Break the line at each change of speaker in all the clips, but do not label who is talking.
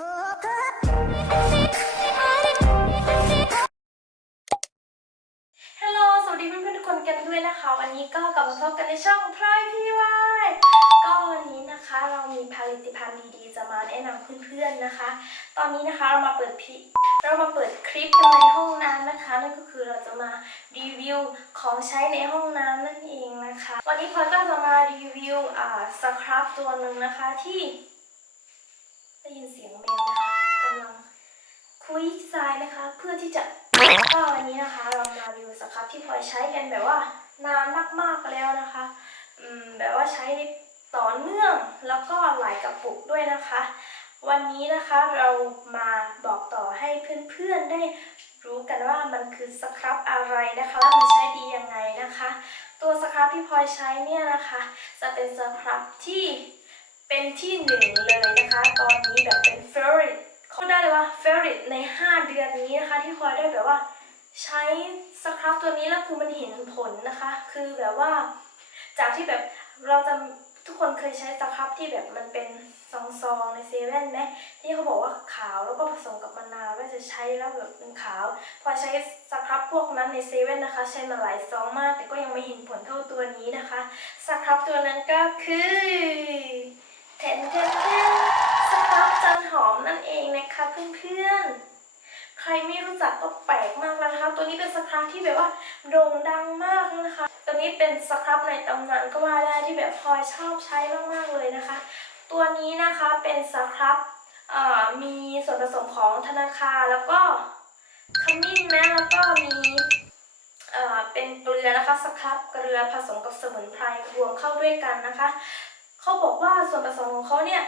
ฮัลโหล สวัสดีเพื่อนๆทุกคนกันด้วยนะคะ วันนี้ก็กลับมาพบกันในช่องพลอยพีวายก็วันนี้นะคะเรามีผลิตภัณฑ์ดีๆ จะมาแนะนำเพื่อนๆนะคะ ตอนนี้นะคะเรามาเปิดพิเรามาเปิดคลิปกันในห้องน้ำนะคะนั่นก็คือเราจะมารีวิวของใช้ในห้องน้ำนั่นเองนะคะ วันนี้พลอยก็จะมารีวิวอ่าสครับตัวหนึ่งนะคะที่ คุยทรายนะคะ เพื่อที่จะก็วันนี้นะคะ เรามารีวิวสครับที่พลอยใช้กันแบบว่านานมากๆแล้วนะคะอืมแบบว่าใช้ต่อเนื่องแล้วก็หลายกระปุกด้วยนะคะ วันนี้นะคะเรามาบอกต่อให้เพื่อนๆได้รู้กันว่ามันคือสครับอะไรนะคะแล้วมันใช้ดียังไงนะคะ ตัวสครับที่พลอยใช้เนี่ยนะคะ จะเป็นสครับที่เป็นที่หนึ่งเลยนะคะ ตอนนี้แบบเป็น favorite เขาได้เลยว่า favorite ใน 5 เดือนนี้นะคะ ที่พลอยได้แบบว่าใช้สครับตัวนี้แล้วคือมันเห็นผลนะคะ คือแบบว่า จากที่แบบเราจะทุกคนเคยใช้สครับที่แบบมันเป็นซองๆในเซเว่นไหมที่เขาบอกว่าขาวแล้วก็ผสมกับมะนาวก็จะใช้แล้วแบบเป็นขาว พอใช้สครับพวกนั้นในเซเว่นนะคะ ใช้มาหลายซองมาก แต่ก็ยังไม่เห็นผลเท่าตัวนี้นะคะสครับตัวนั้นก็คือ รไม่รู้จักก็แปลกมากนะคะ ตัวนี้เป็นสครับที่แบบว่าโด่งดังมากนะคะ ตัวนี้เป็นสครับในตำนานก็ว่าได้ที่แบบพลอยชอบใช้มากๆเลยนะคะ ตัวนี้นะคะเป็นสครับมีส่วนผสมของธนาคารแล้วก็ขมิ้นนะแล้วก็มีเอ่อเป็นเกลือนะคะสครับเกลือผสมกับสมุนไพรรวมเข้าด้วยกันนะคะเขาบอกว่าส่วนผสมของเขาเนี่ย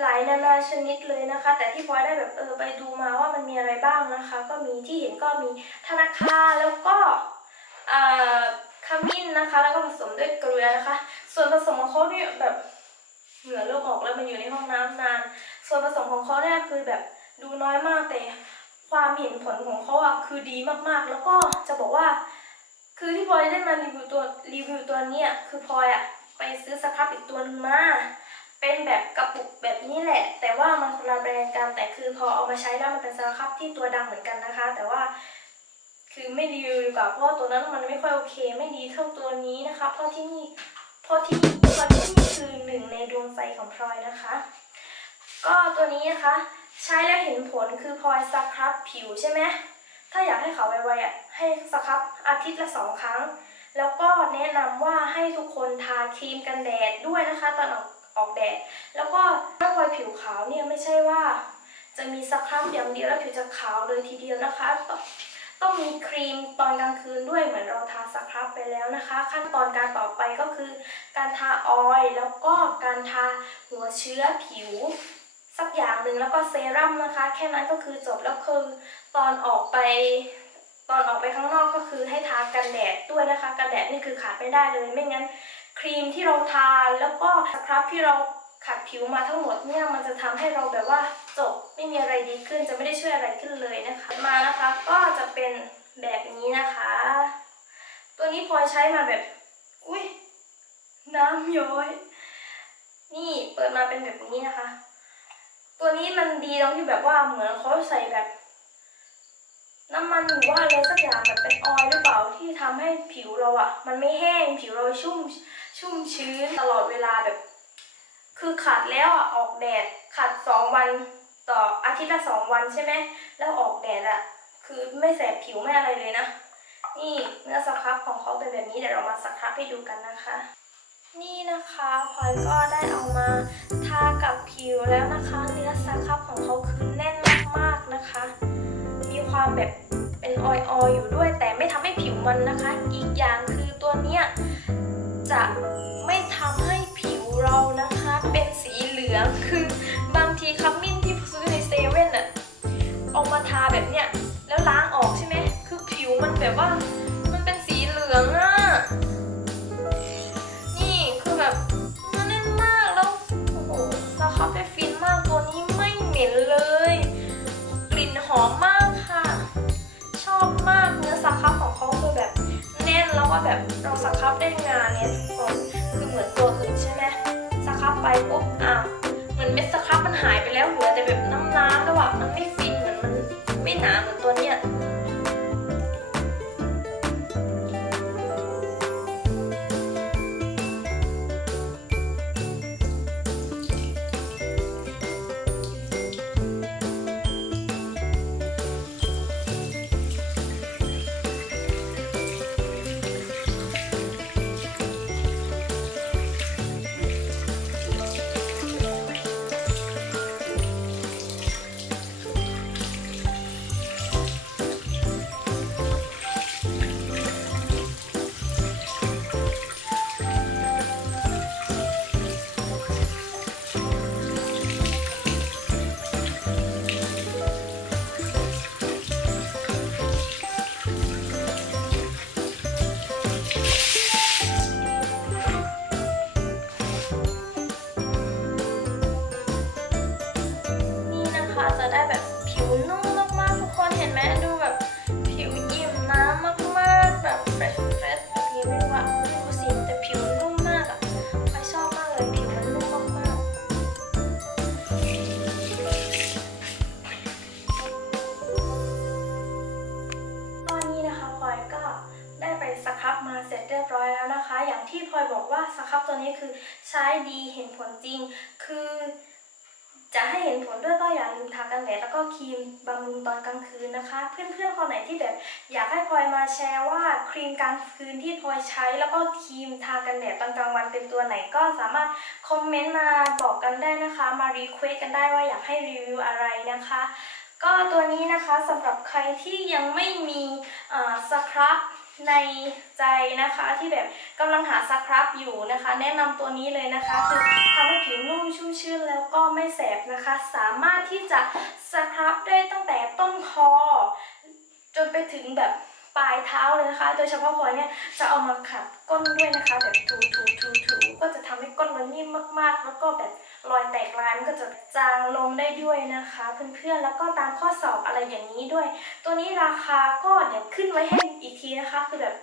หลายนานาชนิดเลยนะคะ แต่ที่พลอยได้แบบเออไปดูมาว่ามันมีอะไรบ้างนะคะ ก็มีที่เห็นก็มีธนาคารแล้วก็ขมิ้นนะคะ แล้วก็ผสมด้วยเกลือนะคะ ส่วนผสมของเขาเนี่ยแบบเหงื่อเริ่มออกแล้วมันอยู่ในห้องน้ำนาน ส่วนผสมของเขาเนี่ยคือแบบดูน้อยมากแต่ความเห็นผลของเขาอะคือดีมากๆ แล้วก็จะบอกว่า คือที่พลอยได้มารีวิวตัวรีวิวตัวเนี้ยคือพลอยอะไปซื้อสครับอีกตัวนึงมา เป็นแบบกระปุกแบบนี้แหละ แต่ว่ามันคนละแบรนด์กันแต่คือพอเอามาใช้แล้วมันเป็นสครับที่ตัวดังเหมือนกันนะคะ แต่ว่าคือไม่รีวิวดีกว่าเพราะตัวนั้นมันไม่ค่อยโอเคไม่ดีเท่าตัวนี้นะคะเพราะที่นี่เพราะที่นี่เพราะที่นี่คือหนึ่งในดวงใจของพลอยนะคะ ก็ตัวนี้นะคะ ใช้แล้วเห็นผลคือพลอยสครับผิวใช่ไหมถ้าอยากให้ขาวไวๆอะให้สครับอาทิตย์ละสองครั้ง แล้วก็แนะนำว่าให้ทุกคนทาครีมกันแดดด้วยนะคะ ตอนออก ออกแดด แล้วก็ถ้าพลอยผิวขาวเนี่ยไม่ใช่ว่า จะมีสครับอย่างเดียวแล้วผิวจะขาวเลยทีเดียวนะคะต้องต้องมีครีมตอนกลางคืนด้วยเหมือนเราทาสครับไปแล้วนะคะ ขั้นตอนการต่อไปก็คือ การทาออยล์แล้วก็การทาหัวเชื้อผิวสักอย่างหนึ่งแล้วก็เซรั่มนะคะ แค่นั้นก็คือจบแล้วคือตอนออกไป ตอนออกไปข้างนอกก็คือให้ทากันแดดด้วยนะคะ กันแดดนี่คือขาดไม่ได้เลยไม่งั้น รีมที่เราทาแล้วก็สครับที่เราขัดผิวมาทั้งหมดเนี่ยมันจะทำให้เราแบบว่าจบไม่มีอะไรดีขึ้นจะไม่ได้ช่วยอะไรขึ้นเลยนะคะมานะคะก็จะเป็นแบบนี้นะคะ ตัวนี้พลอยใช้มาแบบอุ้ยน้ำย้อย นี่เปิดมาเป็นแบบนี้นะคะ ตัวนี้มันดีตรงที่แบบว่าเหมือนเขาใส่แบบ น้ำมันหรือว่าอะไรสักอย่างแบบเป็นออยล์หรือเปล่า ที่ทำให้ผิวเราอะมันไม่แห้งผิวเราชุ่มชุ่มชื้นตลอดเวลาแบบ คือขัดแล้วอะออกแดดขัดสองวันต่ออาทิตย์ละสองวันใช่ไหมแล้วออกแดดอะคือไม่แสบผิวไม่อะไรเลยนะ นี่เนื้อสครับของเขาเป็นแบบนี้เดี๋ยวเรามาสครับให้ดูกันนะคะ นี่นะคะพลอยก็ได้เอามาทากับผิวแล้วนะคะ เนื้อสครับของเขาคือแน่นมากๆนะคะ มีความแบบเป็นออยๆอยู่ด้วยแต่ไม่ทำให้ผิว มันนะคะ อีกอย่างคือตัวเนี้ยจะไม่ทำให้ผิวเรานะคะ เป็นสีเหลืองคือบางทีคัมมิ้นที่ซื้อในเซเว่นอะเอามาทาแบบเนี้ยแล้วล้างออกใช่ไหมคือผิวมันแบบว่า แบบเราสครับได้งานเนี่ยทุกคนคือเหมือนตัวอื่นใช่ไหมสครับไปปุ๊บอะเหมือนเม็ดสครับมันหายไปแล้วเหลือแต่แบบน้ำน้ำแล้วอะมันไม่ฟินเหมือนมันไม่หนาเหมือนตัวเนี้ย อยบอกว่าสครับตัวนี้คือใช้ดีเห็นผลจริง คือ จะให้เห็นผลด้วยก็อย่าลืมทากันแดดแล้วก็ครีมบำรุงตอนกลางคืนนะคะ เพื่อนๆคนไหนที่แบบอยากให้พลอยมาแชร์ว่าครีมกลางคืนที่พลอยใช้แล้วก็ครีมทากันแดดตอนกลางวันเป็นตัวไหนก็สามารถคอมเมนต์มาบอกกันได้นะคะ มารีเควสกันได้ว่าอยากให้รีวิวอะไรนะคะ ก็ตัวนี้นะคะสำหรับใครที่ยังไม่มีสครับ ในใจนะคะที่แบบกำลังหาสครับอยู่นะคะ แนะนำตัวนี้เลยนะคะคือทำให้ผิวนุ่มชุ่มชื่นแล้วก็ไม่แสบนะคะ สามารถที่จะสครับได้ตั้งแต่ต้นคอ จนไปถึงแบบปลายเท้าเลยนะคะ โดยเฉพาะพลอยเนี่ยจะเอามาขัดก้นด้วยนะคะ แบบถูถูถูถูก็จะทำให้ก้นมันนิ่มมากๆ แล้วก็แบบ รอยแตกลายมันก็จะจางลงได้ด้วยนะคะ เพื่อนๆแล้วก็ตามข้อสอบอะไรอย่างนี้ด้วย ตัวนี้ราคาก็เดี๋ยวขึ้นไว้ให้อีกทีนะคะ คือแบบ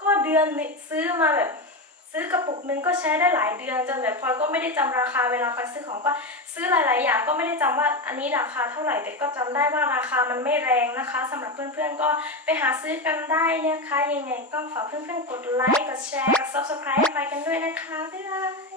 ก็เดือนซื้อมาแบบซื้อกระปุกนึงก็ใช้ได้หลายเดือนจนแบบพลอยก็ไม่ได้จำราคาเวลาไปซื้อของก็ซื้อหลาย ๆ อย่างก็ไม่ได้จำว่าอันนี้ราคาเท่าไหร่แต่ก็จำได้ว่าราคามันไม่แรงนะคะสำหรับเพื่อน ๆ ก็ไปหาซื้อกันได้นะคะยังไงก็ฝากเพื่อน ๆ กดไลค์กดแชร์กด subscribe ให้พลอยกันด้วยนะคะบ๊ายบาย